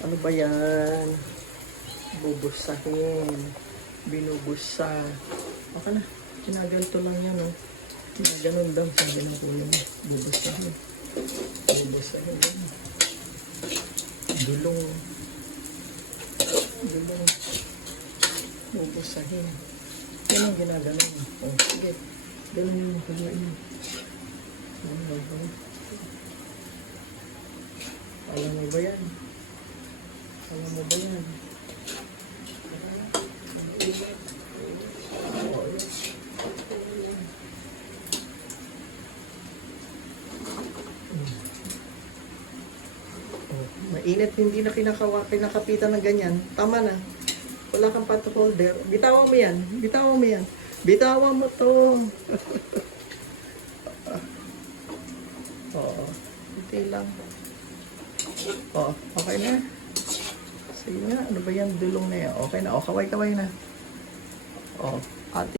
Ano ba yan? Bubusahin. Binubusa. Okay na. Ginaganto lang yan, oh. Ganun daw sabi ng kuya mo. Bubusahin. Bubusahin. Dulong. Dulong. Bubusahin. Yan ang ginaganon. Oh, sige. Ganun yung kuya mo. Alam mo ba yan? Alam mo ba yan? Mainit, hindi na kinakapitan ng ganyan. Tama na. Wala kang pot holder. Bitawan mo yan. Bitawan mo yan. Bitawan mo to. Oo. Hindi lang. Oo. Okay na. Sige nga. Ano ba yan? Dulong na yan. Okay na. O, kaway-kaway na. Oo.